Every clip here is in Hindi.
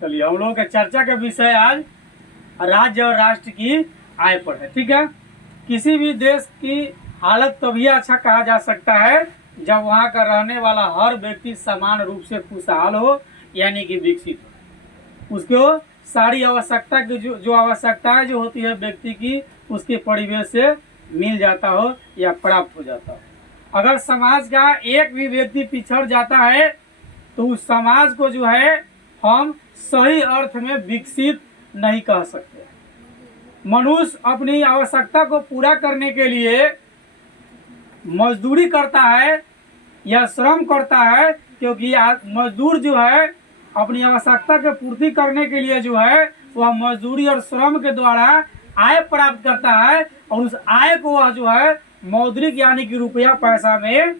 चलिए हम लोगों के चर्चा का विषय आज राज्य और राष्ट्र की आय पर है। ठीक है, किसी भी देश की हालत तभी अच्छा कहा जा सकता है जब वहाँ का रहने वाला हर व्यक्ति समान रूप से खुशहाल हो, यानी कि विकसित हो। उसको सारी आवश्यकता की जो आवश्यकताएं जो होती है व्यक्ति की, उसके परिवेश से मिल जाता हो या प्राप्त हो जाता हो। अगर समाज का एक भी व्यक्ति पिछड़ जाता है तो उस समाज को जो है हम सही अर्थ में विकसित नहीं कह सकते। मनुष्य अपनी आवश्यकता को पूरा करने के लिए मजदूरी करता है या श्रम करता है, क्योंकि मजदूर जो है अपनी आवश्यकता के पूर्ति करने के लिए जो है वह मजदूरी और श्रम के द्वारा आय प्राप्त करता है, और उस आय को वह जो है मौद्रिक यानी कि रुपया पैसा में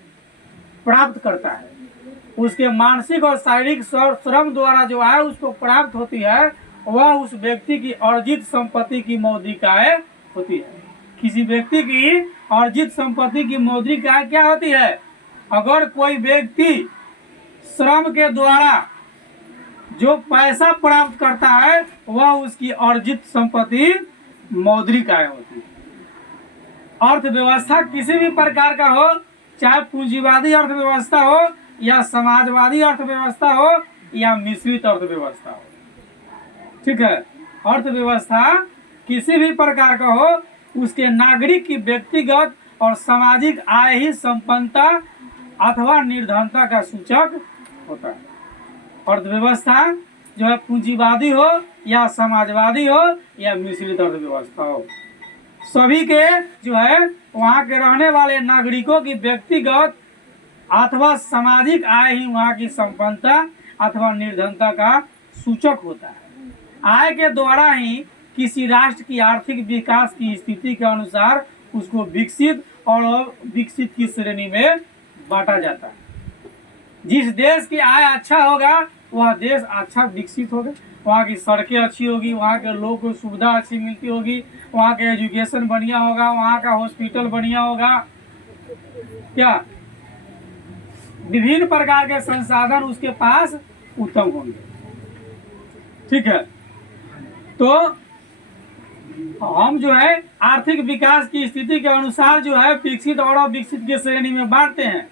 प्राप्त करता है। उसके मानसिक और शारीरिक श्रम द्वारा जो है उसको प्राप्त होती है, वह उस व्यक्ति की अर्जित संपत्ति की मौद्रिक आय होती है। किसी व्यक्ति की अर्जित संपत्ति की मौद्रिक आय क्या होती है? अगर कोई व्यक्ति श्रम के द्वारा जो पैसा प्राप्त करता है वह उसकी अर्जित संपत्ति मौद्रिक आय होती है। अर्थव्यवस्था किसी भी प्रकार का हो, चाहे पूंजीवादी अर्थव्यवस्था हो या समाजवादी अर्थव्यवस्था हो या मिश्रित अर्थव्यवस्था हो। ठीक है, अर्थव्यवस्था किसी भी प्रकार का हो, उसके नागरिक की व्यक्तिगत और सामाजिक आय ही संपन्नता अथवा निर्धनता का सूचक होता है। अर्थव्यवस्था जो है पूंजीवादी हो या समाजवादी हो या मिश्रित अर्थव्यवस्था हो, सभी के जो है वहाँ के रहने वाले नागरिकों की व्यक्तिगत अथवा सामाजिक आय ही वहाँ की संपन्नता अथवा निर्धनता का सूचक होता है। आय के द्वारा ही किसी राष्ट्र की आर्थिक विकास की स्थिति के अनुसार उसको विकसित और विकसित की श्रेणी में बांटा जाता है। जिस देश की आय अच्छा होगा वह देश अच्छा विकसित होगा, वहाँ की सड़कें अच्छी होगी, वहाँ के लोगों को सुविधा अच्छी मिलती होगी, वहाँ का एजुकेशन बढ़िया होगा, वहाँ का हॉस्पिटल बढ़िया होगा, क्या विभिन्न प्रकार के संसाधन उसके पास उत्तम होंगे। ठीक है, तो हम जो है आर्थिक विकास की स्थिति के अनुसार जो है विकसित और अविकसित की श्रेणी में बांटते हैं।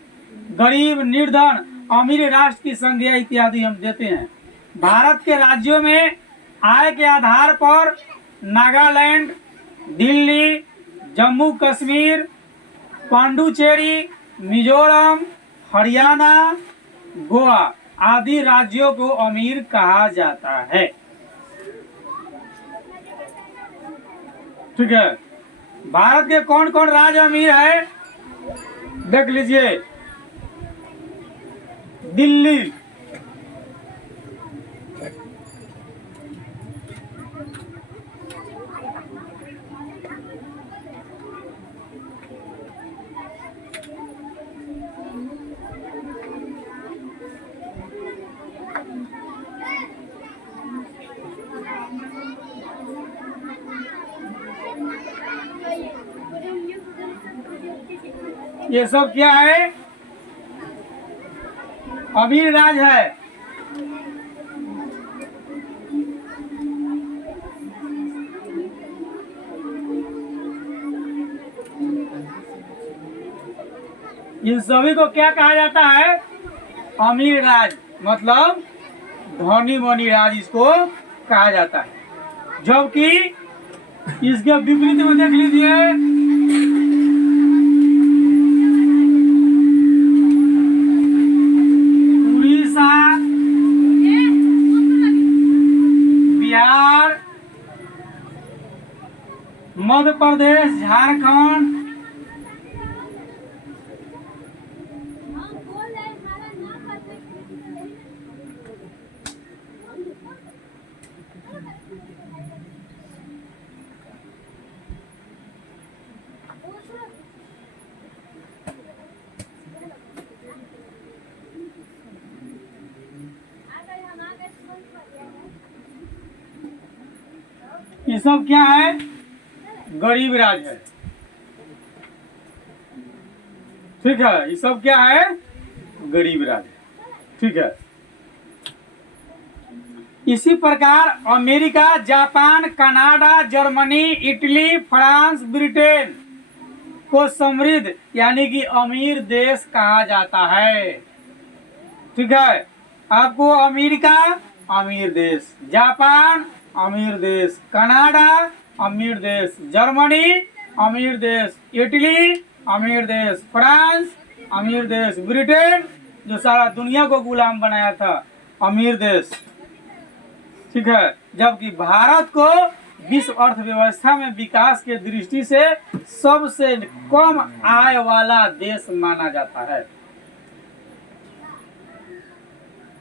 गरीब, निर्धन, अमीर राष्ट्र की संज्ञा इत्यादि हम देते हैं। भारत के राज्यों में आय के आधार पर नागालैंड, दिल्ली, जम्मू कश्मीर, पांडुचेरी, मिजोरम, हरियाणा, गोवा आदि राज्यों को अमीर कहा जाता है। ठीक है, भारत के कौन कौन राज्य अमीर है देख लीजिए। दिल्ली, ये सब क्या है? अमीर राज है। इन सभी को क्या कहा जाता है? अमीर राज, मतलब धनी मनी राज इसको कहा जाता है। जबकि इसके विपरीत में देख लीजिए, उड़ीसा, बिहार, मध्य प्रदेश, झारखंड, ये सब क्या है? गरीब राज है। ठीक है, ये सब क्या है? गरीब राज है। ठीक है, इसी प्रकार America, Japan, Canada, Germany, Italy, France, Britain को समृद्ध यानी कि अमीर देश कहा जाता है। ठीक है, आपको अमेरिका अमीर देश, जापान अमीर देश, कनाडा अमीर देश, जर्मनी अमीर देश, इटली अमीर देश, फ्रांस अमीर देश, ब्रिटेन जो सारा दुनिया को गुलाम बनाया था अमीर देश। ठीक है, जबकि भारत को विश्व अर्थव्यवस्था में विकास के दृष्टि से सबसे कम आय वाला देश माना जाता है।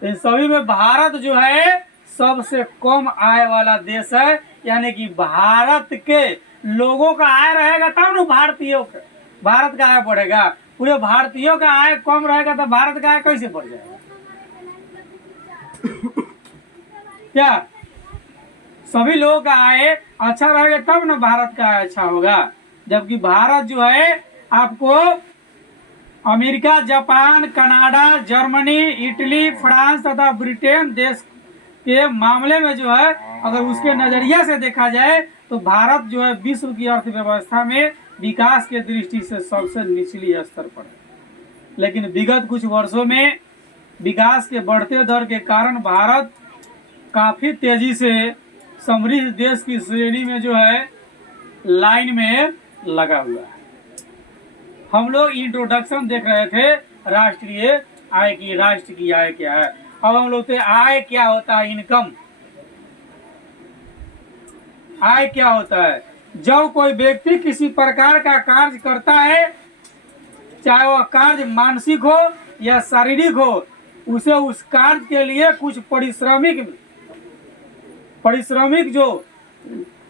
इन सभी में भारत जो है सबसे कम आय वाला देश है, यानी कि भारत के लोगों का आय रहेगा तब ना भारतीयों का भारत का आय बढ़ेगा। पूरे भारतीयों का आय कम रहेगा तो भारत का आय कैसे बढ़ जाएगा? क्या सभी लोगों का आय अच्छा रहेगा तब ना भारत का आय अच्छा होगा। जबकि भारत जो है आपको America, Japan, Canada, Germany, Italy, France तथा ब्रिटेन देश के मामले में जो है अगर उसके नजरिया से देखा जाए तो भारत जो है विश्व की अर्थव्यवस्था में विकास के दृष्टि से सबसे निचली स्तर पर है। लेकिन विगत कुछ वर्षों में विकास के बढ़ते दर के कारण भारत काफी तेजी से समृद्ध देश की श्रेणी में जो है लाइन में लगा हुआ है। हम लोग इंट्रोडक्शन देख रहे थे राष्ट्रीय आय की, राष्ट्र की आय क्या है। अब हम लोग आय क्या होता है, इनकम। आय क्या होता है? जब कोई व्यक्ति किसी प्रकार का कार्य करता है, चाहे वह कार्य मानसिक हो या शारीरिक हो, उसे उस कार्य के लिए कुछ पारिश्रमिक जो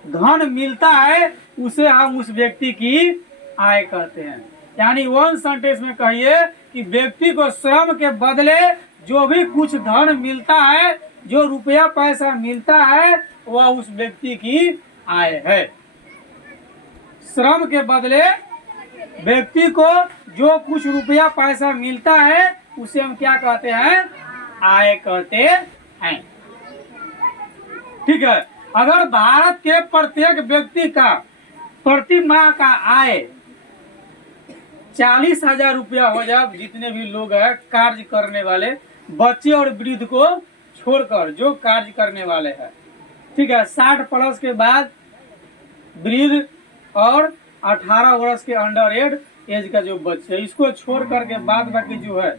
धन मिलता है उसे हम उस व्यक्ति की आय कहते हैं। यानी वन सेंटेंस में कहिए कि व्यक्ति को श्रम के बदले जो भी कुछ धन मिलता है, जो रुपया पैसा मिलता है, वह उस व्यक्ति की आय है। श्रम के बदले व्यक्ति को जो कुछ रुपया पैसा मिलता है उसे हम क्या कहते हैं? आय कहते हैं। ठीक है, अगर भारत के प्रत्येक व्यक्ति का प्रति माह का आय 40,000 रुपया हो जाए, जितने भी लोग हैं कार्य करने वाले, बच्चे और वृद्ध को छोड़कर जो कार्य करने वाले हैं, ठीक है, 60 प्लस के बाद वृद्ध और 18 वर्ष के अंडर एज का जो बच्चे, इसको छोड़ करके बाद बाकी जो है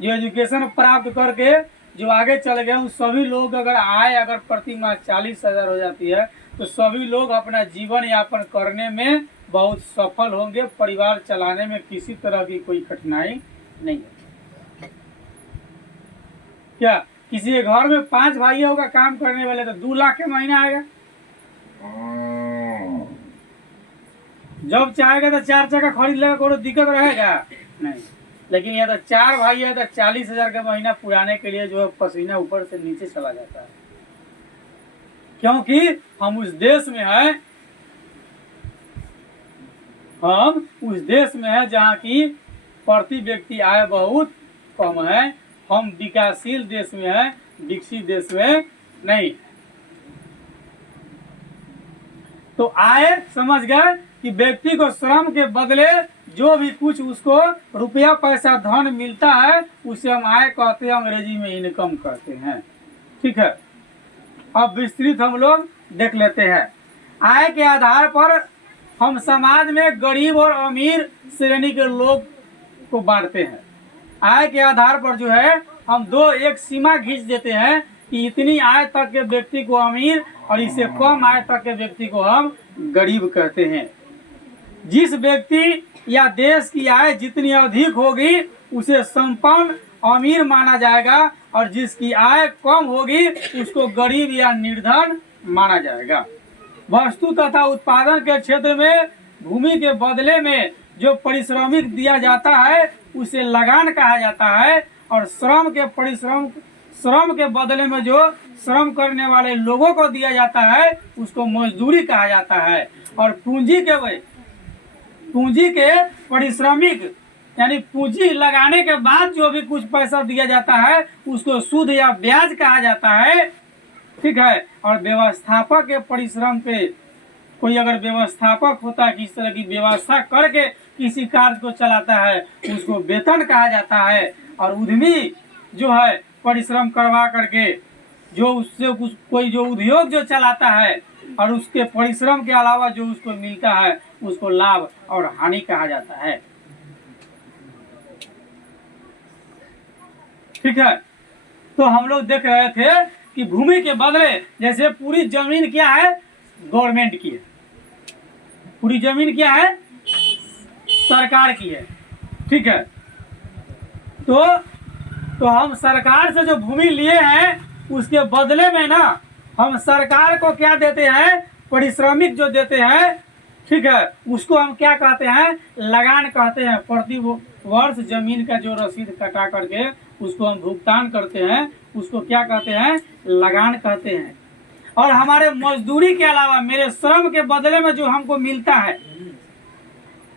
जो एजुकेशन प्राप्त करके जो आगे चल गए, उन सभी लोग अगर आय अगर प्रति माह 40,000 हो जाती है तो सभी लोग अपना जीवन यापन करने में बहुत सफल होंगे। परिवार चलाने में किसी तरह की कोई कठिनाई नहीं है। क्या किसी के घर में 5 भाइयों का काम करने वाले तो 2 लाख के महीना आएगा। जब चाहेगा तो 4 चक्का खरीद लेगा, कोई दिक्कत रहेगा नहीं। लेकिन यह तो 4 भाई है तो 40,000 का महीना पुराने के लिए जो है पसीना ऊपर से नीचे चला जाता है, क्योंकि हम उस देश में हैं, हम उस देश में हैं जहाँ की प्रति व्यक्ति आय बहुत कम है। हम विकासशील देश में हैं, विकसित देश में नहीं। तो आय समझ गए कि व्यक्ति को श्रम के बदले जो भी कुछ उसको रुपया पैसा धन मिलता है उसे हम आय कहते हैं, अंग्रेजी में इनकम कहते हैं। ठीक है, अब विस्तृत हम लोग देख लेते हैं। आय के आधार पर हम समाज में गरीब और अमीर श्रेणी के लोग को बांटते हैं। आय के आधार पर जो है हम एक सीमा खींच देते हैं कि इतनी आय तक के व्यक्ति को अमीर और इससे कम आय तक के व्यक्ति को हम गरीब कहते हैं। जिस व्यक्ति या देश की आय जितनी अधिक होगी उसे संपन्न अमीर माना जाएगा, और जिसकी आय कम होगी उसको गरीब या निर्धन माना जाएगा। वस्तु तथा उत्पादन के क्षेत्र में भूमि के बदले में जो पारिश्रमिक दिया जाता है उसे लगान कहा जाता है, और श्रम के बदले में जो श्रम करने वाले लोगों को दिया जाता है उसको मजदूरी कहा जाता है। और पूंजी के पारिश्रमिक यानी पूंजी लगाने के बाद जो भी कुछ पैसा दिया जाता है उसको सूद या ब्याज कहा जाता है। ठीक है। और व्यवस्थापक के परिश्रम पे, कोई अगर व्यवस्थापक होता है किस तरह की व्यवस्था करके किसी कार्य को चलाता है उसको वेतन कहा जाता है। और उद्यमी जो है परिश्रम करवा करके जो उससे कुछ कोई जो उद्योग जो चलाता है और उसके परिश्रम के अलावा जो उसको मिलता है उसको लाभ और हानि कहा जाता है। ठीक है। तो हम लोग देख रहे थे कि भूमि के बदले, जैसे पूरी जमीन क्या है, गवर्नमेंट की है, पूरी जमीन क्या है, सरकार की है। ठीक है। तो हम सरकार से जो भूमि लिए हैं उसके बदले में ना हम सरकार को क्या देते हैं, पारिश्रमिक जो देते हैं, ठीक है, उसको हम क्या कहते हैं, लगान कहते हैं। प्रति वर्ष जमीन का जो रसीद कटा करके उसको हम भुगतान करते हैं उसको क्या कहते हैं, लगान कहते हैं। और हमारे मजदूरी के अलावा मेरे श्रम के बदले में जो हमको मिलता है,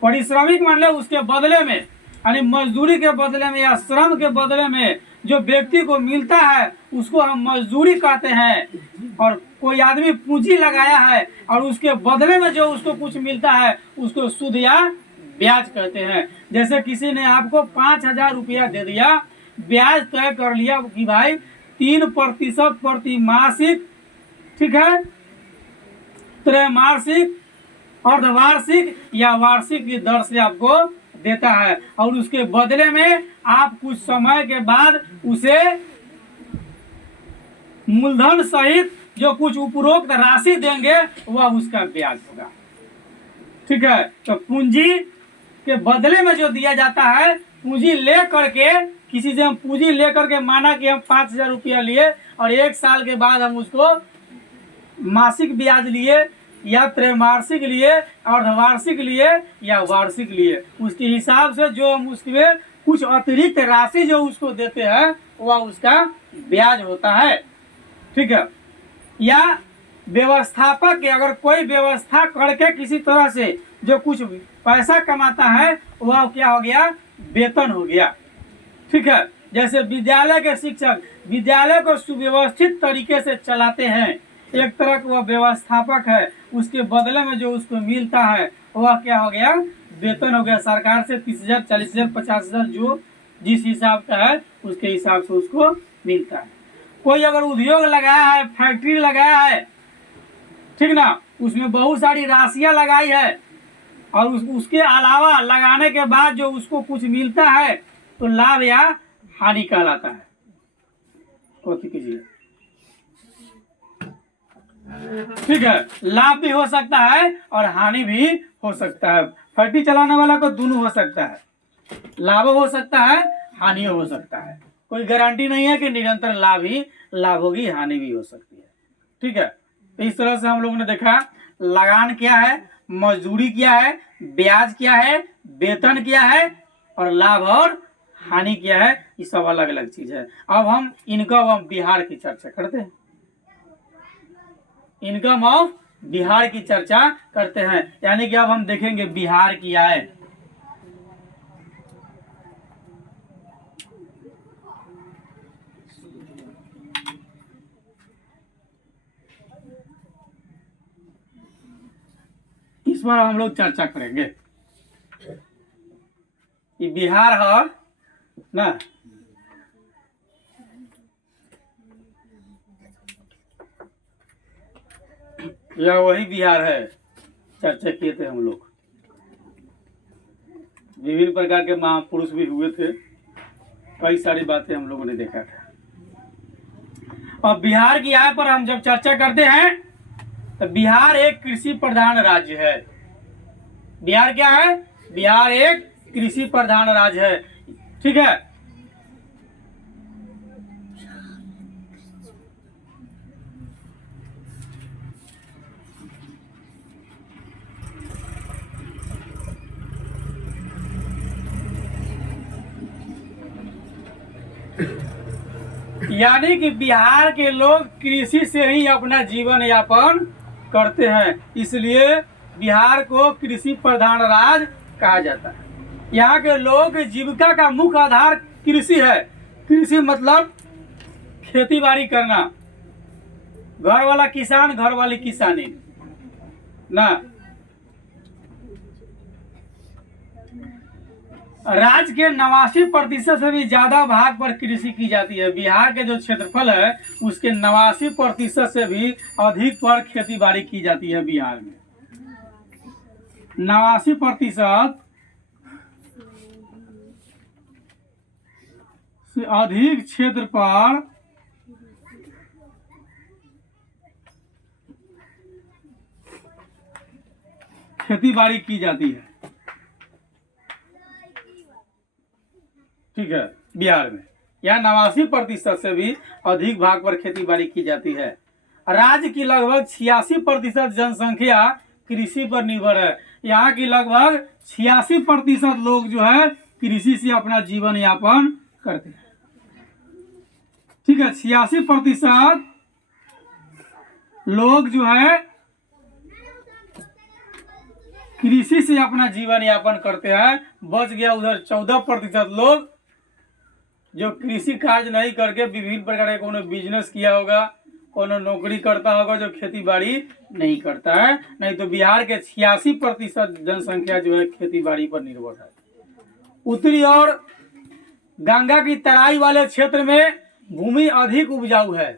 पारिश्रमिक मतलब उसके बदले में, यानी मजदूरी के बदले में या श्रम के बदले में जो व्यक्ति को मिलता है उसको हम मजदूरी कहते हैं। और कोई आदमी पूंजी लगाया है और उसके बदले में जो उसको कुछ मिलता है उसको सूद या ब्याज कहते हैं। जैसे किसी ने आपको 5,000 रुपया दे दिया, ब्याज तय कर लिया कि भाई 3% प्रति मासिक, ठीक है, त्रैमासिक, अर्धवार्षिक या वार्षिक की दर से आपको देता है। और उसके बदले में आप कुछ समय के बाद उसे मूलधन सहित जो कुछ उपरोक्त राशि देंगे वह उसका ब्याज होगा। ठीक है। तो पूंजी के बदले में जो दिया जाता है, पूंजी ले करके, किसी से हम पूंजी ले करके, माना कि हम 5,000 रुपया लिए और 1 साल के बाद हम उसको मासिक ब्याज लिए या त्रैमासिक लिए, अर्धवार्षिक लिए या वार्षिक लिए, उसके हिसाब से जो हम उसमें कुछ अतिरिक्त राशि जो उसको देते हैं वह उसका ब्याज होता है। ठीक है। या व्यवस्थापक के, अगर कोई व्यवस्था करके किसी तरह से जो कुछ पैसा कमाता है वह क्या हो गया, वेतन हो गया। ठीक है। जैसे विद्यालय के शिक्षक विद्यालय को सुव्यवस्थित तरीके से चलाते हैं, एक तरह का वह व्यवस्थापक है, उसके बदले में जो उसको मिलता है वह क्या हो गया, वेतन हो गया। सरकार से 30,000, 40,000, 50,000 जो जिस हिसाब का है उसके हिसाब से उसको मिलता है। कोई अगर उद्योग लगाया है, फैक्ट्री लगाया है, ठीक ना, उसमें बहुत सारी राशियां लगाई है और उसके अलावा लगाने के बाद जो उसको कुछ मिलता है तो लाभ या हानि कहलाता है। कॉपी कीजिए। ठीक है। लाभ भी हो सकता है और हानि भी हो सकता है। फैक्ट्री चलाने वाला को दोनों हो सकता है, लाभ हो सकता है, हानि हो सकता है। कोई गारंटी नहीं है कि निरंतर लाभ ही लाभ होगी, हानि भी हो सकती है। ठीक है। तो इस तरह से हम लोगों ने देखा लगान क्या है, मजदूरी क्या है, ब्याज क्या है, वेतन क्या है और लाभ और हानि क्या है। ये सब अलग अलग चीज है। अब हम इनकम ऑफ बिहार की चर्चा करते हैं। इनकम ऑफ बिहार की चर्चा करते हैं, यानी कि अब हम देखेंगे बिहार की आय। इस पर हम लोग चर्चा करेंगे। ये बिहार है ना, यह वही बिहार है, चर्चा किए थे हम लोग। विभिन्न प्रकार के महापुरुष भी हुए थे, कई सारी बातें हम लोगों ने देखा था। और बिहार की आय पर हम जब चर्चा करते हैं तो बिहार एक कृषि प्रधान राज्य है। बिहार क्या है, बिहार एक कृषि प्रधान राज्य है। ठीक है। यानी कि बिहार के लोग कृषि से ही अपना जीवन यापन करते हैं, इसलिए बिहार को कृषि प्रधान राज्य कहा जाता है। यहाँ के लोगों की जीविका का मुख्य आधार कृषि है। कृषि मतलब खेती बाड़ी करना, घर वाला किसान, घर वाली किसानी ना। राज्य के 89% से भी ज्यादा भाग पर कृषि की जाती है। बिहार के जो क्षेत्रफल है उसके 89% से भी अधिक पर खेती बाड़ी की जाती है बिहार में। 89% से अधिक क्षेत्र पर खेती बाड़ी की जाती है, ठीक है, बिहार में। यहाँ 89% से भी अधिक भाग पर खेती बाड़ी की जाती है। राज्य की लगभग 86% जनसंख्या कृषि पर निर्भर है। यहाँ की लगभग 86% लोग जो है कृषि से अपना जीवन यापन करते हैं, ठीक है। 86% लोग जो है कृषि से अपना जीवन यापन करते हैं। बच गया उधर 14% लोग जो कृषि कार्य नहीं करके विभिन्न प्रकार के कोनो बिजनेस किया होगा, कोनो नौकरी करता होगा, जो खेती बाड़ी नहीं करता है। नहीं तो बिहार के 86% जनसंख्या जो है खेती बाड़ी पर निर्भर है। उत्तरी और गंगा की तराई वाले क्षेत्र में भूमि अधिक उपजाऊ है,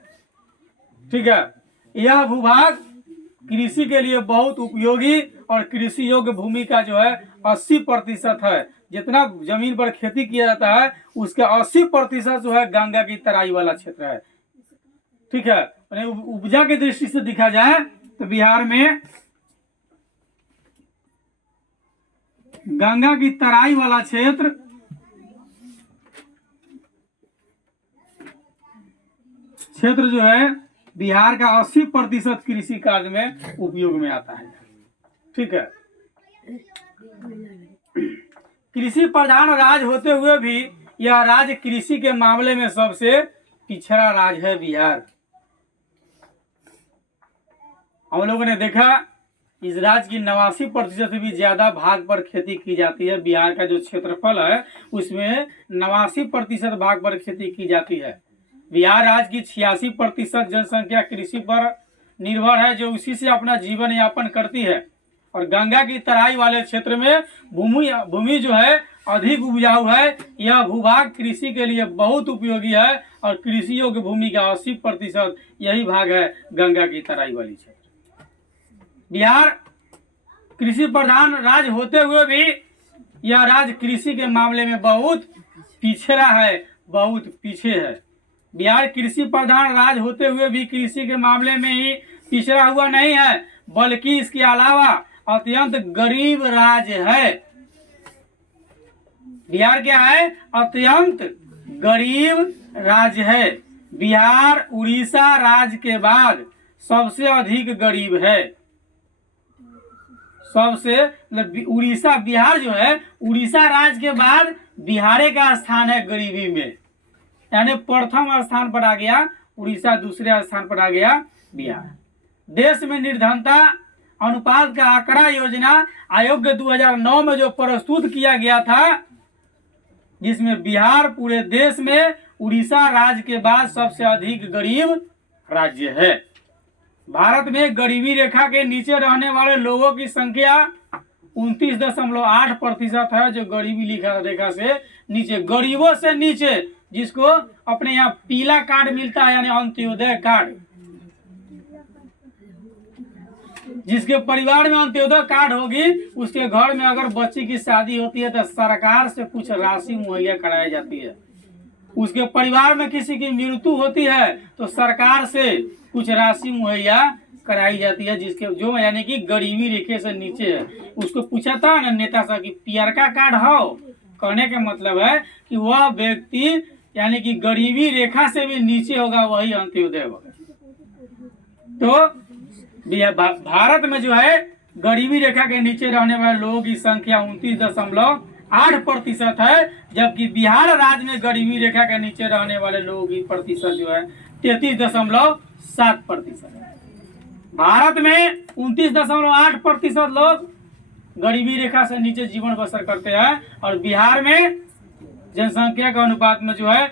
ठीक है। यह भूभाग कृषि के लिए बहुत उपयोगी और कृषि योग्य भूमि का जो है 80% है। जितना जमीन पर खेती किया जाता है उसका 80% जो है गंगा की तराई वाला क्षेत्र है, ठीक है। उपजा की दृष्टि से देखा जाए तो बिहार में गंगा की तराई वाला क्षेत्र जो है बिहार का 80% कृषि कार्य में उपयोग में आता है, ठीक है। कृषि प्रधान राज्य होते हुए भी यह राज्य कृषि के मामले में सबसे पिछड़ा राज्य है बिहार। हम लोगों ने देखा इस राज्य की 89% से भी ज्यादा भाग पर खेती की जाती है। बिहार का जो क्षेत्रफल है उसमें 89% भाग पर खेती की जाती है। बिहार राज्य की 86% जनसंख्या कृषि पर निर्भर है, जो उसी से अपना जीवन यापन करती है। और गंगा की तराई वाले क्षेत्र में भूमि जो है अधिक उपजाऊ है। यह भूभाग कृषि के लिए बहुत उपयोगी है और कृषि योग्य भूमि का 80% यही भाग है गंगा की तराई वाली क्षेत्र। बिहार कृषि प्रधान राज्य होते हुए भी यह राज्य कृषि के मामले में बहुत पिछड़ा है, बहुत पीछे है। बिहार कृषि प्रधान राज्य होते हुए भी कृषि के मामले में ही पिछड़ा हुआ नहीं है, बल्कि इसके अलावा अत्यंत गरीब राज्य है। बिहार क्या है? अत्यंत गरीब राज्य है। बिहार उड़ीसा राज्य के बाद सबसे अधिक गरीब है। सबसे उड़ीसा, बिहार जो है उड़ीसा राज्य के बाद बिहार का स्थान है गरीबी में, यानी प्रथम स्थान पर आ गया उड़ीसा, दूसरे स्थान पर आ गया बिहार। देश में निर्धनता अनुपात का आंकड़ा योजना आयोग के 2009 में जो प्रस्तुत किया गया था, जिसमें बिहार पूरे देश में उड़ीसा राज्य के बाद सबसे अधिक गरीब राज्य है। भारत में गरीबी रेखा के नीचे रहने वाले लोगों की संख्या 29.8% है, जो गरीबी रेखा से नीचे, गरीबों से नीचे, जिसको अपने यहाँ पीला कार्ड मिलता है यानी अंत्योदय कार्ड। जिसके परिवार में अंत्योदय कार्ड होगी उसके घर में अगर बच्ची की शादी होती है तो सरकार से कुछ राशि मुहैया कराई जाती है। उसके परिवार में किसी की मृत्यु होती है तो सरकार से कुछ राशि मुहैया कराई जाती है, जिसके जो यानी कि गरीबी रेखे से नीचे है। उसको पूछा था ना नेता साहब की पीआर का कार्ड हो, कहने का मतलब है कि वह व्यक्ति यानी कि गरीबी रेखा से भी नीचे होगा, वही अंत्योदय होगा। तो भारत में जो है गरीबी रेखा के नीचे रहने वाले लोगों की संख्या 29.8% है, जबकि बिहार राज्य में गरीबी रेखा के नीचे रहने वाले लोगों की प्रतिशत जो है 33.7% है। भारत में 29.8% लोग गरीबी रेखा से नीचे जीवन बसर करते हैं और बिहार में जनसंख्या के अनुपात में जो है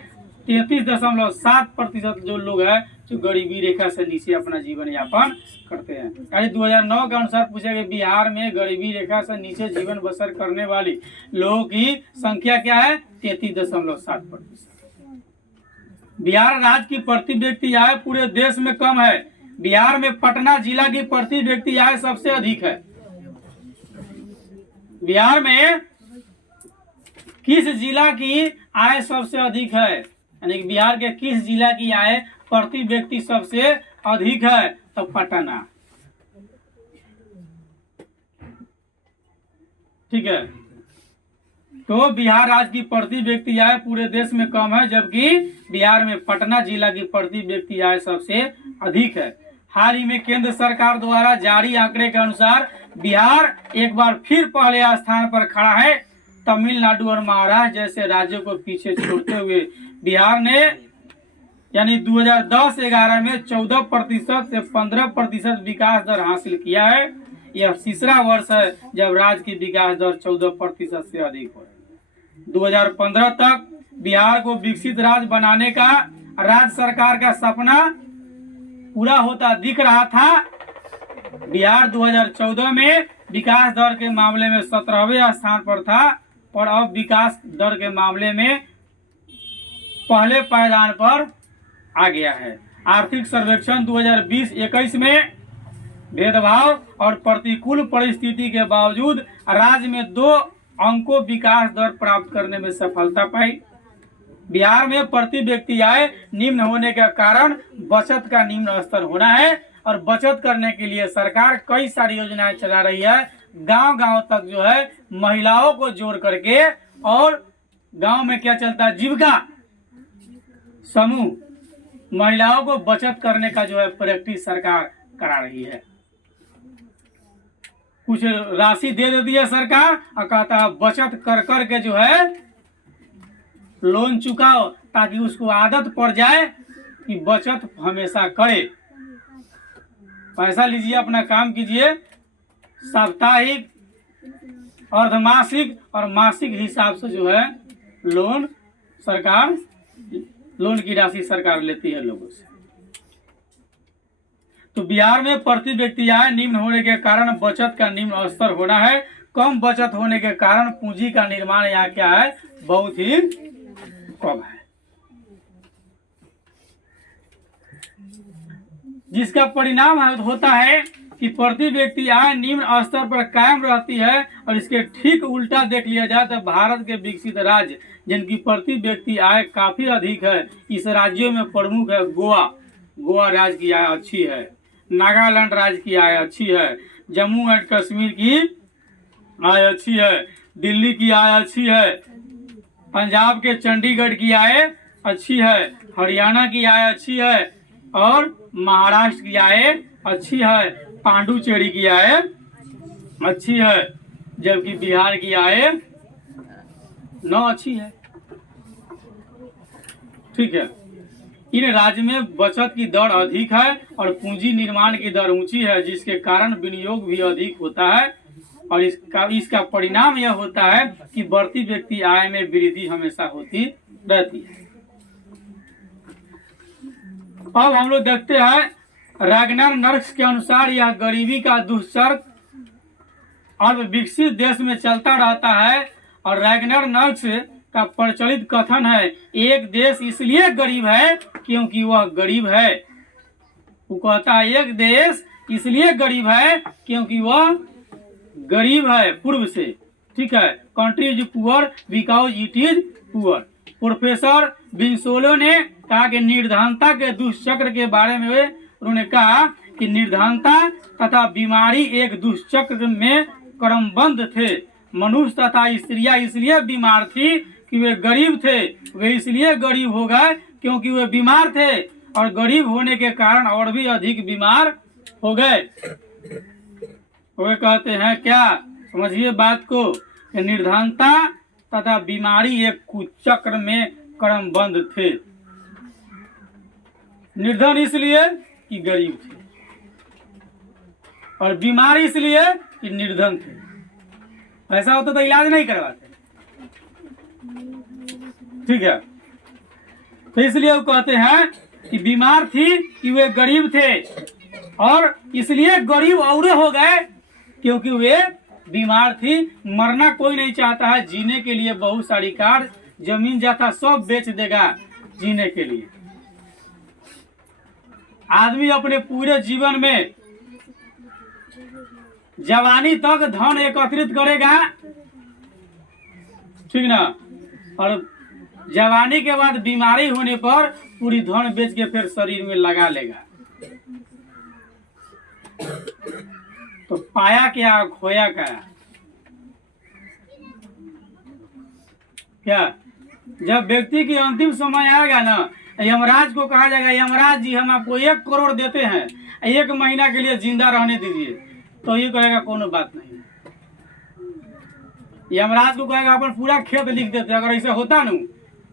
33.7% जो लोग हैं जो गरीबी रेखा से नीचे अपना जीवन यापन करते हैं। यानी 2009 के अनुसार पूछा गया बिहार में गरीबी रेखा से नीचे जीवन बसर करने वाली लोगों की संख्या क्या है? 33.7%। बिहार राज्य की प्रति व्यक्ति आय पूरे देश में कम है। बिहार में पटना जिला की प्रति व्यक्ति आय सबसे अधिक है। बिहार में किस जिला की आय सबसे अधिक है? यानी बिहार के किस जिला की आय प्रति व्यक्ति सबसे अधिक है? तो पटना। ठीक है, तो बिहार राज्य की प्रति व्यक्ति आय पूरे देश में कम है, जबकि बिहार में पटना जिला की प्रति व्यक्ति आय सबसे अधिक है। हाल ही में केंद्र सरकार द्वारा जारी आंकड़े के अनुसार बिहार एक बार फिर पहले स्थान पर खड़ा है। तमिलनाडु और महाराष्ट्र जैसे राज्यों को पीछे छोड़ते हुए बिहार ने यानी 2010-11 में 14% से 15% विकास दर हासिल किया है। यह तीसरा वर्ष है जब राज्य की विकास दर 14% से अधिक हो। 2015 तक बिहार को विकसित राज्य बनाने का राज्य सरकार का सपना पूरा होता दिख रहा था। बिहार 2014 में विकास दर के मामले में 17वें स्थान पर था और अब विकास दर के मामले में पहले पायदान पर आ गया है। आर्थिक सर्वेक्षण 2020-21 में भेदभाव और प्रतिकूल परिस्थिति के बावजूद राज्य में 2 अंकों विकास दर प्राप्त करने में सफलता पाई। बिहार में प्रति व्यक्ति आय निम्न होने के कारण बचत का निम्न स्तर होना है और बचत करने के लिए सरकार कई सारी योजनाएं चला रही है। गांव-गांव तक जो है महिलाओं को जोड़ करके, और गांव में क्या चलता है? जीविका समूह, महिलाओं को बचत करने का जो है प्रैक्टिस सरकार करा रही है। कुछ राशि दे देती है सरकार और कहता है बचत कर कर के जो है लोन चुकाओ, ताकि उसको आदत पड़ जाए कि बचत हमेशा करे। पैसा लीजिए, अपना काम कीजिए, साप्ताहिक, अर्धमासिक और मासिक हिसाब से जो है लोन सरकार, लोन की राशि सरकार लेती है लोगों से। तो बिहार में प्रति व्यक्ति आय निम्न होने के कारण बचत का निम्न स्तर होना है। कम बचत होने के कारण पूंजी का निर्माण यहाँ क्या है? बहुत ही कम है, जिसका परिणाम होता है कि प्रति व्यक्ति आय निम्न स्तर पर कायम रहती है। और इसके ठीक उल्टा देख लिया जाए तो भारत के विकसित राज्य जिनकी प्रति व्यक्ति आय काफी अधिक है, इस राज्यों में प्रमुख है गोवा। गोवा राज्य की आय अच्छी है, नागालैंड राज्य की आय अच्छी है, जम्मू एंड कश्मीर की आय अच्छी है, दिल्ली की आय अच्छी है, पंजाब के चंडीगढ़ की आय अच्छी है, हरियाणा की आय अच्छी है और महाराष्ट्र की आय अच्छी है, पांडुचेरी की आय अच्छी है, जबकि बिहार की आय न अच्छी है। ठीक है, इन राज्य में बचत की दर अधिक है और पूंजी निर्माण की दर ऊंची है, जिसके कारण विनियोग भी अधिक होता है और इसका परिणाम यह होता है कि बढ़ती व्यक्ति आय में वृद्धि हमेशा होती रहती है। अब हम लोग देखते हैं रैगनर नर्स के अनुसार यह गरीबी का दुष्चर्क अब विकसित देश में चलता रहता है। और रैगनर नर्स का प्रचलित कथन है, एक देश इसलिए गरीब है क्योंकि वह गरीब है। वो कहता है एक देश इसलिए गरीब है क्योंकि वह गरीब है पूर्व से। ठीक है, country is poor because it is poor. Professor बिंसोलो ने कहा कि निर्धनता के दुष्चक्र के बारे में उन्होंने कहा कि निर्धनता तथा बीमारी एक दुष्चक्र में क्रमबद्ध थे। मनुष्य तथा स्त्रियां इसलिए बीमार थी कि वे गरीब थे, वे इसलिए गरीब हो गए क्योंकि वे बीमार थे और गरीब होने के कारण और भी अधिक बीमार हो गए। वे कहते हैं क्या, समझिए बात को, कि निर्धनता तथा बीमारी एक कुचक्र में क्रमबद्ध थे। निर्धन इसलिए कि गरीब थे और बीमार इसलिए कि निर्धन थे। ऐसा होता तो इलाज नहीं करवाते। ठीक है, तो इसलिए वो कहते हैं कि बीमार थी कि वे गरीब थे, और इसलिए गरीब और हो गए क्योंकि वे बीमार थी। मरना कोई नहीं चाहता है, जीने के लिए बहुत सारी कार जमीन जाता सब बेच देगा जीने के लिए। आदमी अपने पूरे जीवन में जवानी तक धन एकत्रित करेगा, ठीक ना, और जवानी के बाद बीमारी होने पर पूरी धन बेच के फिर शरीर में लगा लेगा। तो पाया क्या खोया क्या? जब व्यक्ति की अंतिम समय आएगा ना, यमराज को कहा जाएगा यमराज जी हम आपको 1 करोड़ देते हैं, 1 महीना के लिए जिंदा रहने दीजिए, तो ये कहेगा कोनो बात नहीं। यमराज को कहेगा अपन पूरा खेत लिख देते, अगर ऐसा होता ना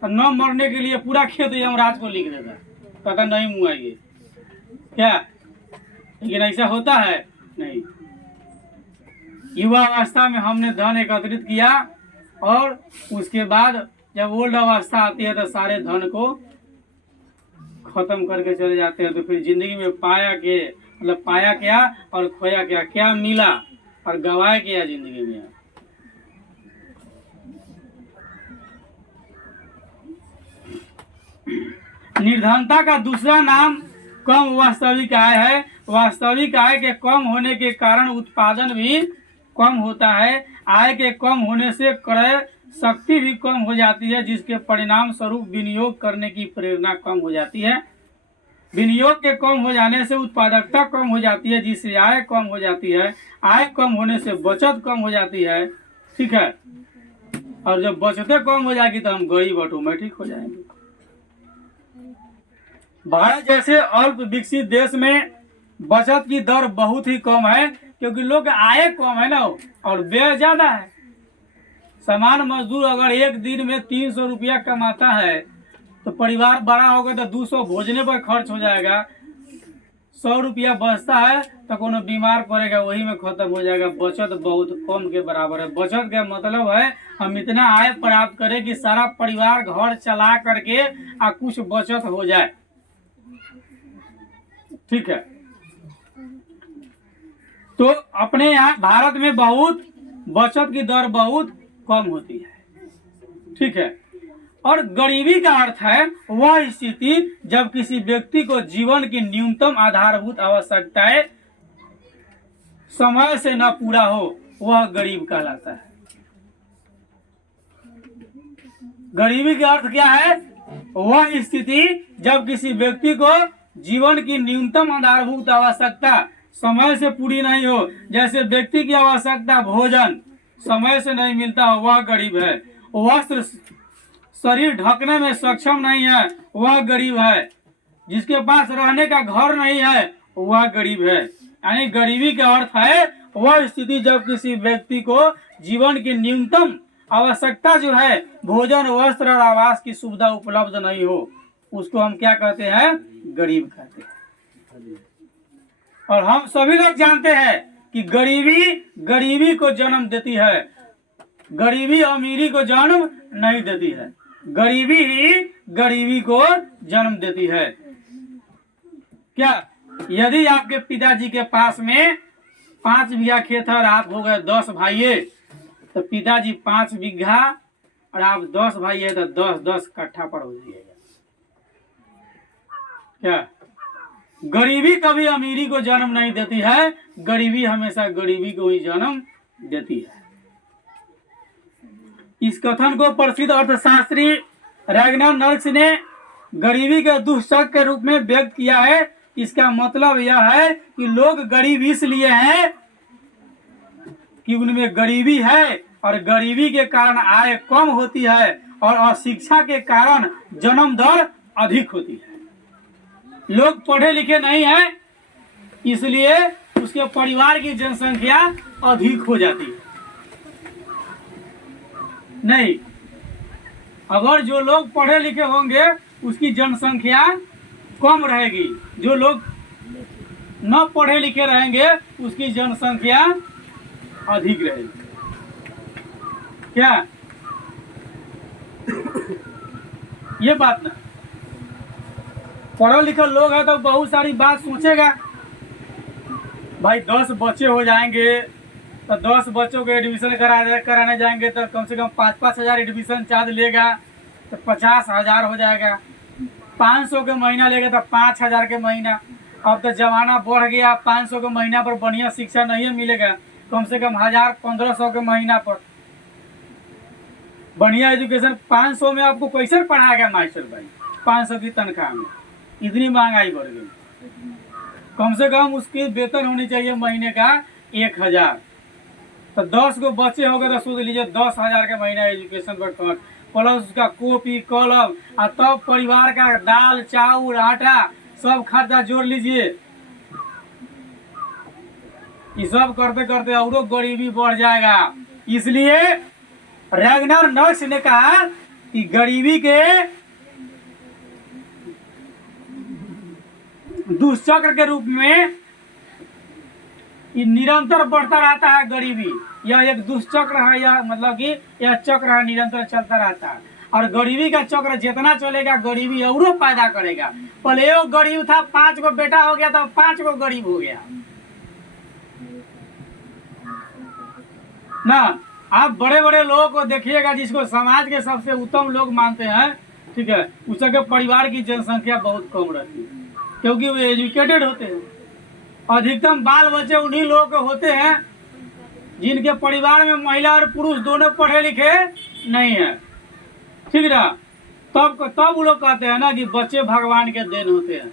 तो न मरने के लिए पूरा खेत यमराज को लिख देता, कहता नहीं मुआइए क्या। लेकिन ऐसा होता है नहीं। युवा अवस्था में हमने धन एकत्रित किया और उसके बाद जब ओल्ड अवस्था आती है तो सारे धन को खत्म करके चले जाते हैं। तो फिर जिंदगी में पाया क्या और खोया क्या, क्या मिला और गवाया क्या जिंदगी में। निर्धनता का दूसरा नाम कम वास्तविक आय है। वास्तविक आय के कम होने के कारण उत्पादन भी कम होता है। आय के कम होने से क्रय शक्ति भी कम हो जाती है, जिसके परिणाम स्वरूप विनियोग करने की प्रेरणा कम हो जाती है। विनियोग के कम हो जाने से उत्पादकता कम हो जाती है, जिससे आय कम हो जाती है। आय कम होने से बचत कम हो जाती है, ठीक है। और जब बचतें कम हो जाएगी तो हम गरीब ऑटोमेटिक हो जाएंगे। भारत जैसे अल्प विकसित देश में बचत की दर बहुत ही कम है, क्योंकि लोग आय कम है ना और व्यय ज्यादा है। समान मजदूर अगर एक दिन में 300 रुपया कमाता है तो परिवार बड़ा होगा तो 200 भोजने पर खर्च हो जाएगा। 100 रुपया बचता है तो कोनो बीमार पड़ेगा, वही में खत्म हो जाएगा। बचत बहुत कम के बराबर है। बचत का मतलब है हम इतना आय प्राप्त करें कि सारा परिवार घर चला करके और कुछ बचत हो जाए, ठीक है। तो अपने यहाँ भारत में बहुत बचत की दर बहुत कम होती है, ठीक है। और गरीबी का अर्थ है वह स्थिति जब किसी व्यक्ति को जीवन की न्यूनतम आधारभूत आवश्यकताएं समय से न पूरा हो, वह गरीब कहलाता है। गरीबी का अर्थ क्या है? वह स्थिति जब किसी व्यक्ति को जीवन की न्यूनतम आधारभूत आवश्यकता समय से पूरी नहीं हो। जैसे व्यक्ति की आवश्यकता भोजन समय से नहीं मिलता हो, वह गरीब है। वस्त्र शरीर ढकने में सक्षम नहीं है, वह गरीब है। जिसके पास रहने का घर नहीं है, वह गरीब है। यानी गरीबी का अर्थ है वह स्थिति जब किसी व्यक्ति को जीवन की न्यूनतम आवश्यकता जो है भोजन वस्त्र और आवास की सुविधा उपलब्ध नहीं हो, उसको हम क्या कहते हैं? गरीब कहते हैं। और हम सभी लोग जानते हैं कि गरीबी को जन्म देती है। गरीबी अमीरी को जन्म नहीं देती है, गरीबी ही गरीबी को जन्म देती है। क्या यदि आपके पिताजी के पास में 5 बीघा खेत है और आप हो गए 10 भाई, तो पिताजी 5 बीघा और आप 10 भाई है तो 10-10 कट्ठा पर हो जाएगा। क्या गरीबी कभी अमीरी को जन्म नहीं देती है, गरीबी हमेशा गरीबी को ही जन्म देती है। इस कथन को प्रसिद्ध अर्थशास्त्री रैगनर नर्क्स ने गरीबी के दुष्चक्र के रूप में व्यक्त किया है। इसका मतलब यह है कि लोग गरीब इसलिए हैं कि उनमें गरीबी है और गरीबी के कारण आय कम होती है और अशिक्षा के कारण जन्म दर अधिक होती है। लोग पढ़े लिखे नहीं हैं, इसलिए उसके परिवार की जनसंख्या अधिक हो जाती है। नहीं, अगर जो लोग पढ़े लिखे होंगे उसकी जनसंख्या कम रहेगी, जो लोग न पढ़े लिखे रहेंगे उसकी जनसंख्या अधिक रहेगी। क्या ये बात ना? पढ़ा लिखा लोग है तो बहुत सारी बात सोचेगा। भाई 10 बच्चे हो जाएंगे तो 10 बच्चों को एडमिशन कराने जाएंगे तो कम से कम 5-5 हज़ार एडमिशन चार्ज लेगा, तो 50 हज़ार हो जाएगा। 500 के महीना लेगा तो 5 हज़ार के महीना। अब तो जमाना बढ़ गया, 500 के महीना पर बढ़िया शिक्षा नहीं मिलेगा, कम से कम 1000-1500 के महीना पर बढ़िया एजुकेशन। 500 में आपको कैसे पढ़ाएगा मास्टर भाई? 500 की तनख्वाह में इतनी महंगाई बढ़ गई। कम से कम उसकी वेतन होनी चाहिए महीने का 1000। तो 10 को बच्चे हो गए तो सोच लीजिए 10 हज़ार के महीना एजुकेशन पर खर्च, प्लस उसका कॉपी कलम, और तब परिवार का दाल चावल आटा सब खर्चा जोड़ लीजिए। ये सब करते करते और गरीबी बढ़ जाएगा। इसलिए रैगनर नर्स ने कहा कि गरीबी के दुष्चक्र के रूप में ये निरंतर बढ़ता रहता है। गरीबी यह एक दुष्चक्र है, या मतलब कि यह चक्र है, निरंतर चलता रहता है। और गरीबी का चक्र जितना चलेगा गरीबी और पैदा करेगा। पहले एक गरीब था, 5 को बेटा हो गया तो 5 को गरीब हो गया ना। आप बड़े बड़े लोगों को देखिएगा जिसको समाज के सबसे उत्तम लोग मानते हैं, ठीक है, उसके परिवार की जनसंख्या बहुत कम रहती है, क्योंकि वो एजुकेटेड होते हैं। अधिकतम बाल बच्चे उन्हीं लोगों के होते हैं जिनके परिवार में महिला और पुरुष दोनों पढ़े लिखे नहीं है, ठीक ना। तब वो लोग कहते हैं ना कि बच्चे भगवान के देन होते हैं।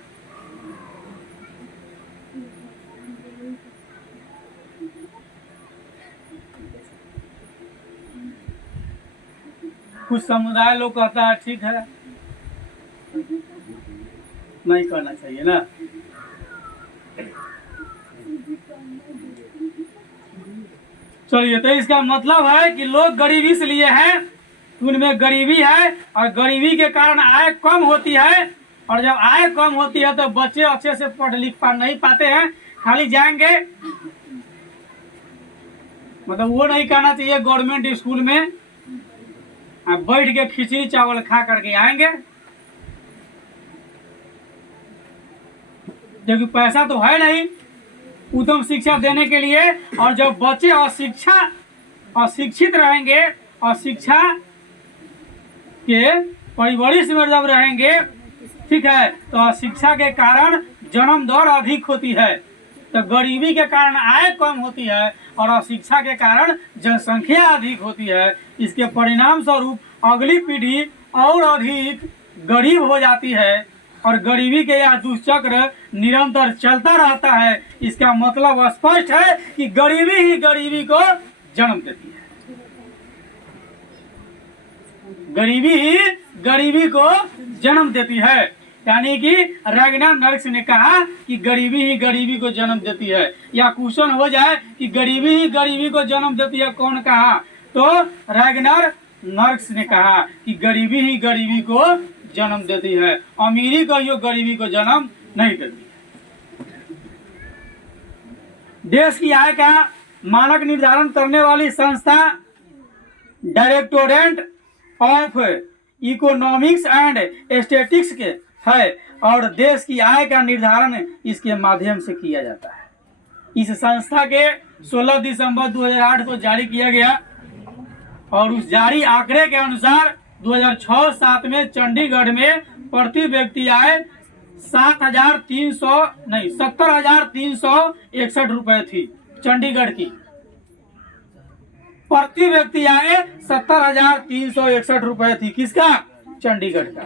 कुछ समुदाय लोग कहता है ठीक है, नहीं करना चाहिए ना। चलिए, तो इसका मतलब है कि लोग गरीबी से लिए हैं, उनमें गरीबी है और गरीबी के कारण आय कम होती है। और जब आय कम होती है तो बच्चे अच्छे से पढ़ लिख नहीं पाते हैं, खाली जाएंगे, मतलब वो नहीं कहना चाहिए गवर्नमेंट स्कूल में बैठ के खिचड़ी चावल खा करके आएंगे, क्योंकि पैसा तो है नहीं उत्तम शिक्षा देने के लिए। और जब बच्चे अशिक्षित रहेंगे और शिक्षा के परिवरिश में जब रहेंगे, ठीक है, तो शिक्षा के कारण जन्म दर अधिक होती है, तो गरीबी के कारण आय कम होती है और अशिक्षा के कारण जनसंख्या अधिक होती है। इसके परिणाम स्वरूप अगली पीढ़ी और अधिक गरीब हो जाती है और गरीबी के यह दुष्चक्र निरंतर चलता रहता है। इसका मतलब स्पष्ट है कि गरीबी ही गरीबी को जन्म देती है, गरीबी ही गरीबी को जन्म देती है। यानी कि रैगनर नर्स ने कहा कि गरीबी ही गरीबी को जन्म देती है। या क्वेश्चन हो जाए कि गरीबी ही गरीबी को जन्म देती है, कौन कहा? तो रैगनर नर्स ने कहा कि गरीबी ही गरीबी को जन्म देती है, अमीरी कहियो गरीबी को जन्म नहीं देती है। देश की आय का मानक निर्धारण करने वाली संस्था directorate of economics and statistics के है और देश की आय का निर्धारण इसके माध्यम से किया जाता है। इस संस्था के 16 दिसंबर 2008 को जारी किया गया और उस जारी आंकड़े के अनुसार 2006-07 में चंडीगढ़ में प्रति व्यक्ति आय 70,361 रुपए थी। चंडीगढ़ की प्रति व्यक्ति आय 70,361 रुपए थी। किसका? चंडीगढ़ का।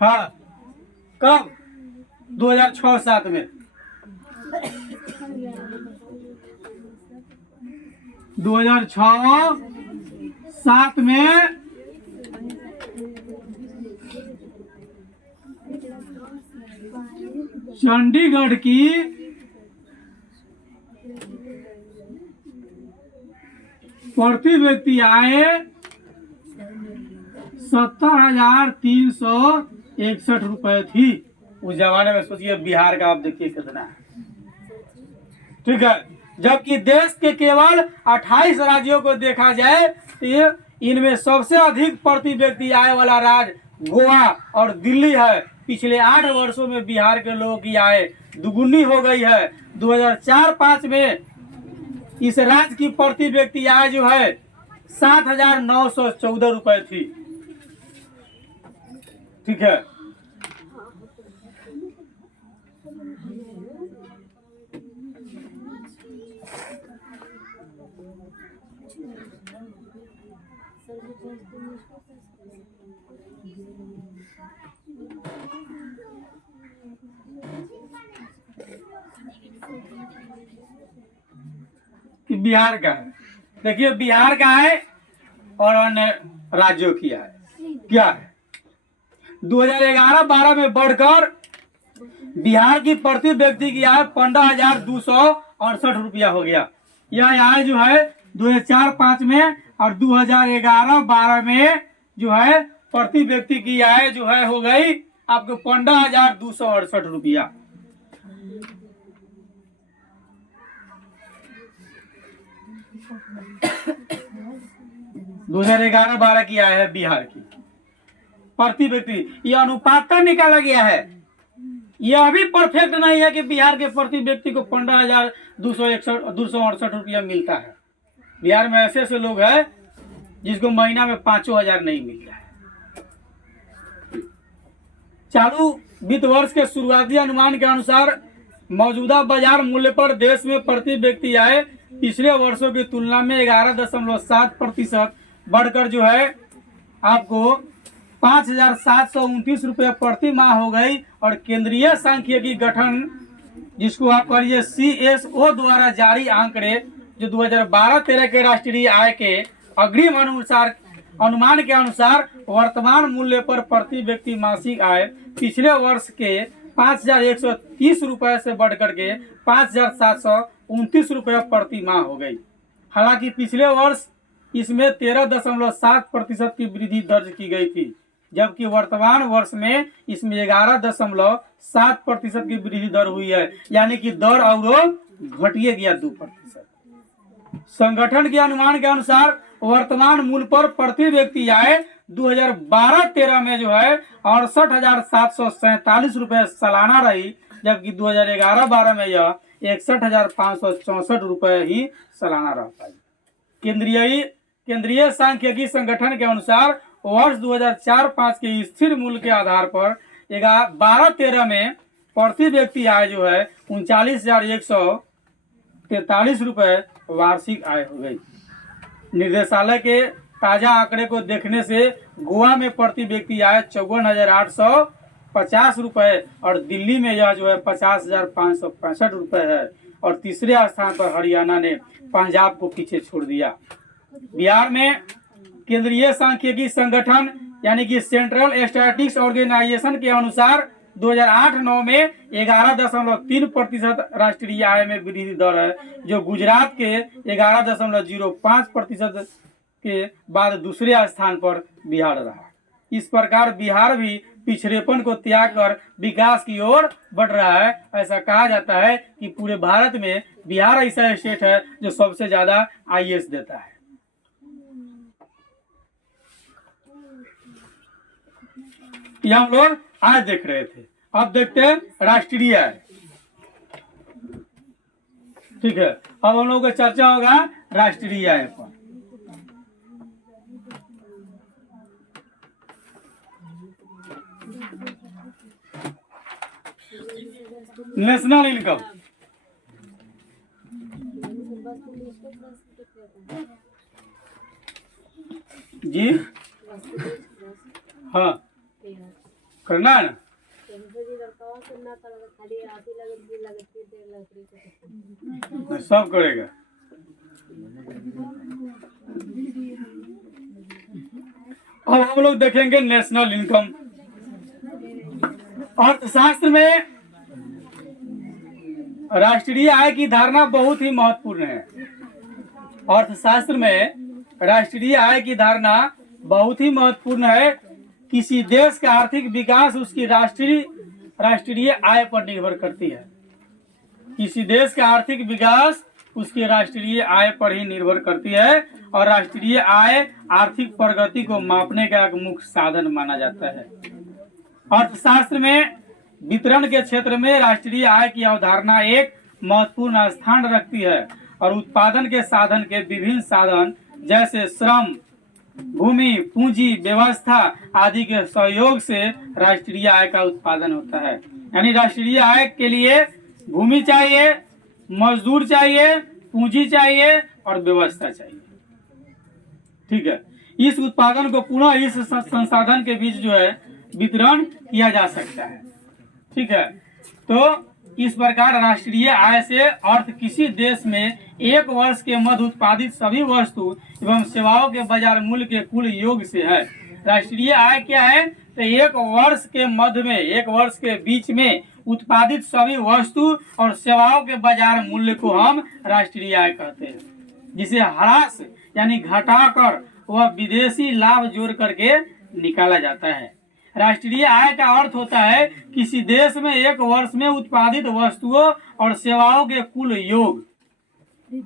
हाँ, कब? 2006-07 में। 2006-07 में चंडीगढ़ की प्रति व्यक्ति आय 70,361 रुपए थी उस जमाने में। सोचिए बिहार का, आप देखिए कितना है, ठीक है। जबकि देश के केवल 28 राज्यों को देखा जाए तो इनमें सबसे अधिक प्रति व्यक्ति आय वाला राज्य गोवा और दिल्ली है। पिछले 8 वर्षों में बिहार के लोगों की आय दुगुनी हो गई है। 2004-05 में इस राज्य की प्रति व्यक्ति आय जो है 7,914 रुपए थी। ठीक है। कि बिहार का है, देखिए बिहार का है और अन्य राज्यों की है क्या है। 2011-12 में बढ़कर बिहार की प्रति व्यक्ति की आय 15,268 रुपया हो गया। यह आय जो है 2004-05 में और 2011-12 में जो है प्रति व्यक्ति की आय जो है हो गई आपको 15,268 रुपया। दो 2011-12 की आय है बिहार की प्रति व्यक्ति। यह अनुपात निकाला गया है, यह भी परफेक्ट नहीं है कि बिहार के प्रति व्यक्ति को 15,268 रुपया मिलता है। बिहार में ऐसे ऐसे लोग हैं जिसको महीना में 5,000 नहीं मिलता है। चालू वित्त वर्ष के शुरुआती अनुमान के अनुसार मौजूदा बाजार मूल्य पर देश में प्रति व्यक्ति आय पिछले वर्षों की तुलना में 11.7% बढ़कर जो है आपको 5,729 रुपये प्रति माह हो गई। और केंद्रीय सांख्यिकी गठन जिसको आप करिए CSO द्वारा जारी आंकड़े जो 2012-13 के राष्ट्रीय आय के अग्रिम अनुमान के अनुसार वर्तमान मूल्य पर प्रति व्यक्ति मासिक आय पिछले वर्ष के 5,130 रुपये से बढ़कर के 5,729 रुपये प्रति माह हो गई। हालांकि पिछले वर्ष इसमें 13.7% की वृद्धि दर्ज की गई थी, जबकि वर्तमान वर्ष में इसमें 11.7% की वृद्धि दर हुई है, यानी कि दर और घटिए गया 2%। संगठन के अनुमान के अनुसार वर्तमान मूल्य पर प्रति व्यक्ति आय 2012-13 में जो है 68,747 रुपये सालाना रही, जबकि 2011-12 में यह 61,564 रुपये ही सालाना रह पाई। केंद्रीय सांख्यिकी संगठन के अनुसार वर्ष 2004-05 के स्थिर मूल्य के आधार पर 12-13 में प्रति व्यक्ति आय जो है 39,143 रुपये वार्षिक आय हो गई। निर्देशालय के ताजा आंकड़े को देखने से गोवा में प्रति व्यक्ति आय 54,850 रुपये और दिल्ली में यह जो है 50,565 रुपये है। और तीसरे स्थान पर हरियाणा ने पंजाब को पीछे छोड़ दिया। बिहार में केंद्रीय सांख्यिकी संगठन यानी कि सेंट्रल स्टैटिस्टिक्स ऑर्गेनाइजेशन के अनुसार 2008-09 में 11.3% राष्ट्रीय आय में वृद्धि दर है, जो गुजरात के 11.05% के बाद दूसरे स्थान पर बिहार रहा। इस प्रकार बिहार भी पिछड़ेपन को त्याग कर विकास की ओर बढ़ रहा है। ऐसा कहा जाता है कि पूरे भारत में बिहार ऐसा स्टेट है जो सबसे ज्यादा IAS देता है। ये हम लोग आज देख रहे थे, अब देखते हैं राष्ट्रीय आय। ठीक है, अब हम लोग का चर्चा होगा राष्ट्रीय आय पर। नेशनल इनकम जी हाँ करना है ना, सब करेगा। अब हम लोग देखेंगे नेशनल इनकम। अर्थशास्त्र में राष्ट्रीय आय की धारणा बहुत ही महत्वपूर्ण है। अर्थशास्त्र में राष्ट्रीय आय की धारणा बहुत ही महत्वपूर्ण है। किसी देश का आर्थिक विकास उसकी राष्ट्रीय आय पर निर्भर करती है। किसी देश का आर्थिक विकास उसकी राष्ट्रीय आय पर ही निर्भर करती है और राष्ट्रीय आय आर्थिक प्रगति को मापने का एक मुख्य साधन माना जाता है। अर्थशास्त्र में वितरण के क्षेत्र में राष्ट्रीय आय की अवधारणा एक महत्वपूर्ण स्थान रखती है और उत्पादन के साधन के विभिन्न साधन जैसे श्रम, भूमि, पूंजी, व्यवस्था आदि के सहयोग से राष्ट्रीय आय का उत्पादन होता है। यानी राष्ट्रीय आय के लिए भूमि चाहिए, मजदूर चाहिए, पूंजी चाहिए और व्यवस्था चाहिए। ठीक है, इस उत्पादन को पुनः इस संसाधन के बीच जो है वितरण किया जा सकता है। ठीक है, तो इस प्रकार राष्ट्रीय आय से अर्थ किसी देश में एक वर्ष के मध्य उत्पादित सभी वस्तु एवं सेवाओं के बाजार मूल्य के कुल योग से है। राष्ट्रीय आय क्या है? तो एक वर्ष के मध्य में, एक वर्ष के बीच में उत्पादित सभी वस्तु और सेवाओं के बाजार मूल्य को हम राष्ट्रीय आय कहते हैं, जिसे ह्रास यानी घटाकर वह विदेशी लाभ जोड़ करके निकाला जाता है। राष्ट्रीय आय का अर्थ होता है किसी देश में एक वर्ष में उत्पादित वस्तुओं और सेवाओं के कुल योग।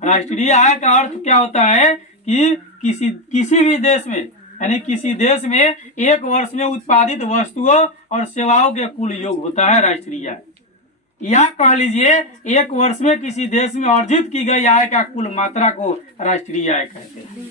राष्ट्रीय आय का अर्थ क्या होता है कि किसी भी देश में, यानी किसी देश में एक वर्ष में उत्पादित वस्तुओं और सेवाओं के कुल योग होता है राष्ट्रीय आय। या कह लीजिए एक वर्ष में किसी देश में अर्जित की गई आय का कुल मात्रा को राष्ट्रीय आय कहते हैं।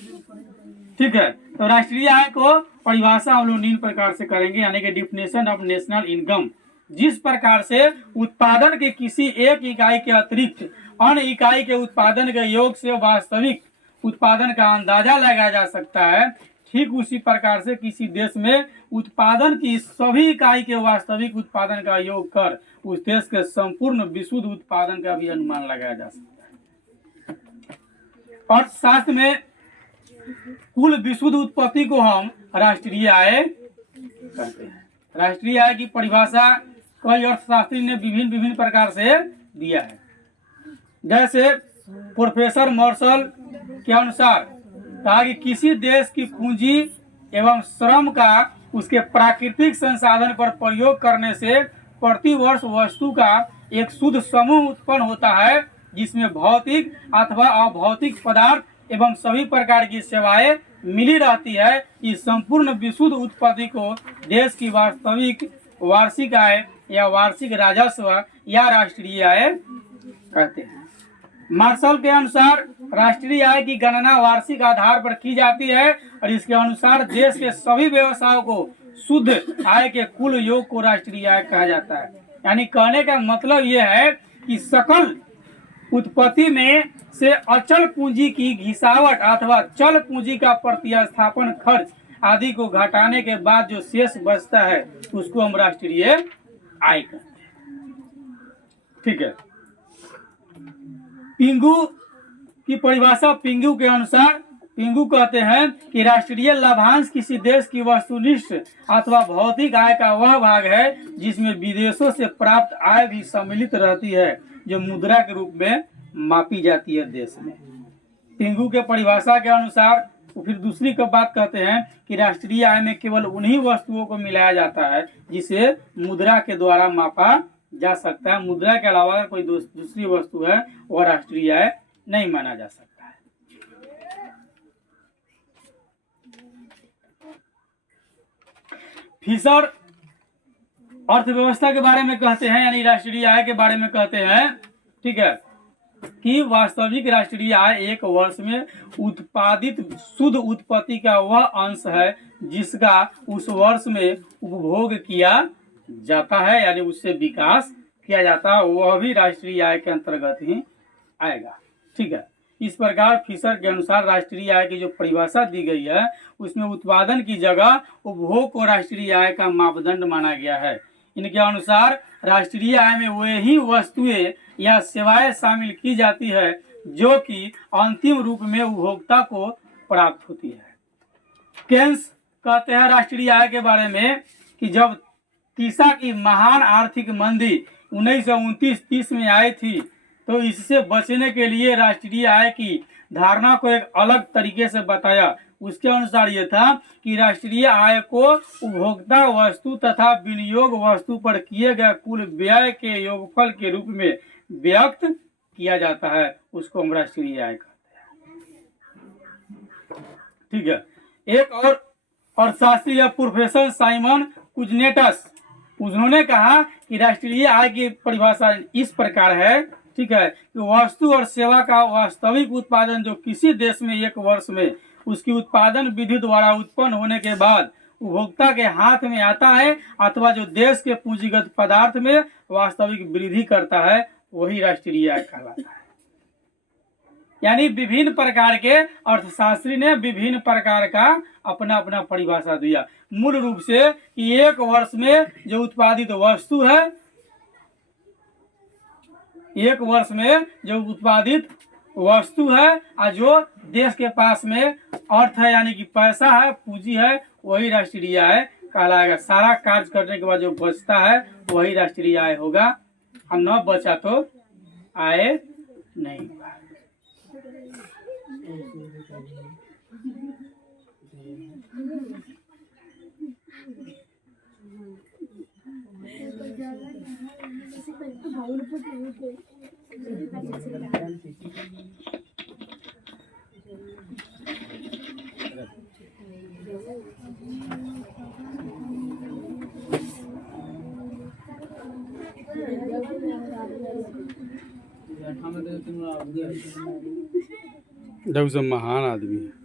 ठीक है, तो राष्ट्रीय आय को परिभाषा हम लोग निम्न प्रकार से करेंगे, यानी कि डिफिनेशन ऑफ नेशनल इनकम। जिस प्रकार से उत्पादन के किसी एक इकाई के अतिरिक्त अन्य इकाई के उत्पादन के योग से वास्तविक उत्पादन का अंदाजा लगाया जा सकता है, ठीक उसी प्रकार से किसी देश में उत्पादन की सभी इकाई के वास्तविक उत्पादन का योग कर उस देश के संपूर्ण विशुद्ध उत्पादन का भी अनुमान लगाया जा सकता है। अर्थशास्त्र में कुल विशुद्ध उत्पत्ति को हम राष्ट्रीय आय कहते हैं। राष्ट्रीय आय की परिभाषा कई अर्थशास्त्री ने विभिन्न प्रकार से दिया है। जैसे प्रोफेसर मार्शल के अनुसार कहा कि किसी देश की पूंजी एवं श्रम का उसके प्राकृतिक संसाधन पर प्रयोग करने से प्रति वर्ष वस्तु का एक शुद्ध समूह उत्पन्न होता है, जिसमें भौतिक अथवा अभौतिक पदार्थ एवं सभी प्रकार की सेवाएं मिली रहती है। इस संपूर्ण विशुद्ध उत्पत्ति को देश की वास्तविक वार्षिक आय या वार्षिक राजस्व या राष्ट्रीय आय कहते हैं। मार्शल के अनुसार राष्ट्रीय आय की गणना वार्षिक आधार पर की जाती है और इसके अनुसार देश के सभी व्यवसायों को शुद्ध आय के कुल योग को राष्ट्रीय आय कहा जाता है। यानी कहने का मतलब यह है कि सकल उत्पत्ति में से अचल पूंजी की घिसावट अथवा चल पूंजी का प्रतिस्थापन खर्च आदि को घटाने के बाद जो शेष बचता है उसको हम राष्ट्रीय आय कहते हैं। ठीक है, पिंगू की परिभाषा पिंगू के अनुसार पिंगू कहते हैं कि राष्ट्रीय लाभांश किसी देश की वस्तुनिष्ठ अथवा भौतिक आय का वह भाग है जिसमें विदेशों से प्राप्त आय भी सम्मिलित रहती है, जो मुद्रा के रूप में मापी जाती है देश में। पिंगू के परिभाषा के अनुसार फिर दूसरी का बात कहते हैं कि राष्ट्रीय आय में केवल उन्हीं वस्तुओं को मिलाया जाता है जिसे मुद्रा के द्वारा मापा जा सकता है। मुद्रा के अलावा कोई दूसरी वस्तु है वह राष्ट्रीय आय नहीं माना जा सकता है। फिशर अर्थव्यवस्था के बारे में कहते हैं, यानी राष्ट्रीय आय के बारे में कहते हैं, ठीक है, कि वास्तविक राष्ट्रीय आय एक वर्ष में उत्पादित शुद्ध उत्पत्ति का वह अंश है जिसका उस वर्ष में उपभोग किया जाता है, यानी उससे विकास किया जाता है, वह भी राष्ट्रीय आय के अंतर्गत ही आएगा। ठीक है, इस प्रकार फिशर के अनुसार राष्ट्रीय आय की जो परिभाषा दी गई है उसमें उत्पादन की जगह उपभोग को राष्ट्रीय आय का मापदंड माना गया है। इनके अनुसार राष्ट्रीय आय में वही वस्तुएं या सेवाएं शामिल की जाती है जो कि अंतिम रूप में उपभोक्ता को प्राप्त होती है। केन्स कहते हैं राष्ट्रीय आय के बारे में कि जब तीसा की महान आर्थिक मंदी 1929-30 में आई थी तो इससे बचने के लिए राष्ट्रीय आय की धारणा को एक अलग तरीके से बताया। उसके अनुसार यह था कि राष्ट्रीय आय को उपभोक्ता वस्तु तथा विनियोग वस्तु पर किए गए कुल व्यय के योगफल के रूप में व्यक्त किया जाता है, उसको हम राष्ट्रीय आय कहते हैं। ठीक है, एक और अर्थशास्त्री प्रोफेसर साइमन कुजनेटस उन्होंने कहा कि राष्ट्रीय आय की परिभाषा इस प्रकार है, ठीक है, कि वस्तु और सेवा का वास्तविक उत्पादन जो किसी देश में एक वर्ष में उसकी उत्पादन विधि द्वारा उत्पन्न होने के बाद उपभोक्ता के हाथ में आता है अथवा जो देश के पूंजीगत पदार्थ में वास्तविक वृद्धि करता है वही राष्ट्रीय आय कहलाता है। यानी विभिन्न प्रकार के अर्थशास्त्री ने विभिन्न प्रकार का अपना अपना परिभाषा दिया। मूल रूप से कि एक वर्ष में जो उत्पादित वस्तु है, एक वर्ष में जो उत्पादित वस्तु है और जो देश के पास में अर्थ है यानी कि पैसा है, पूंजी है, वही राष्ट्रीय आय कहलाएगा। सारा कार्य करने के बाद जो बचता है वही राष्ट्रीय आय होगा, और न बचा तो आय नहीं होगा। डॉक्टर साहब महान आदमी है।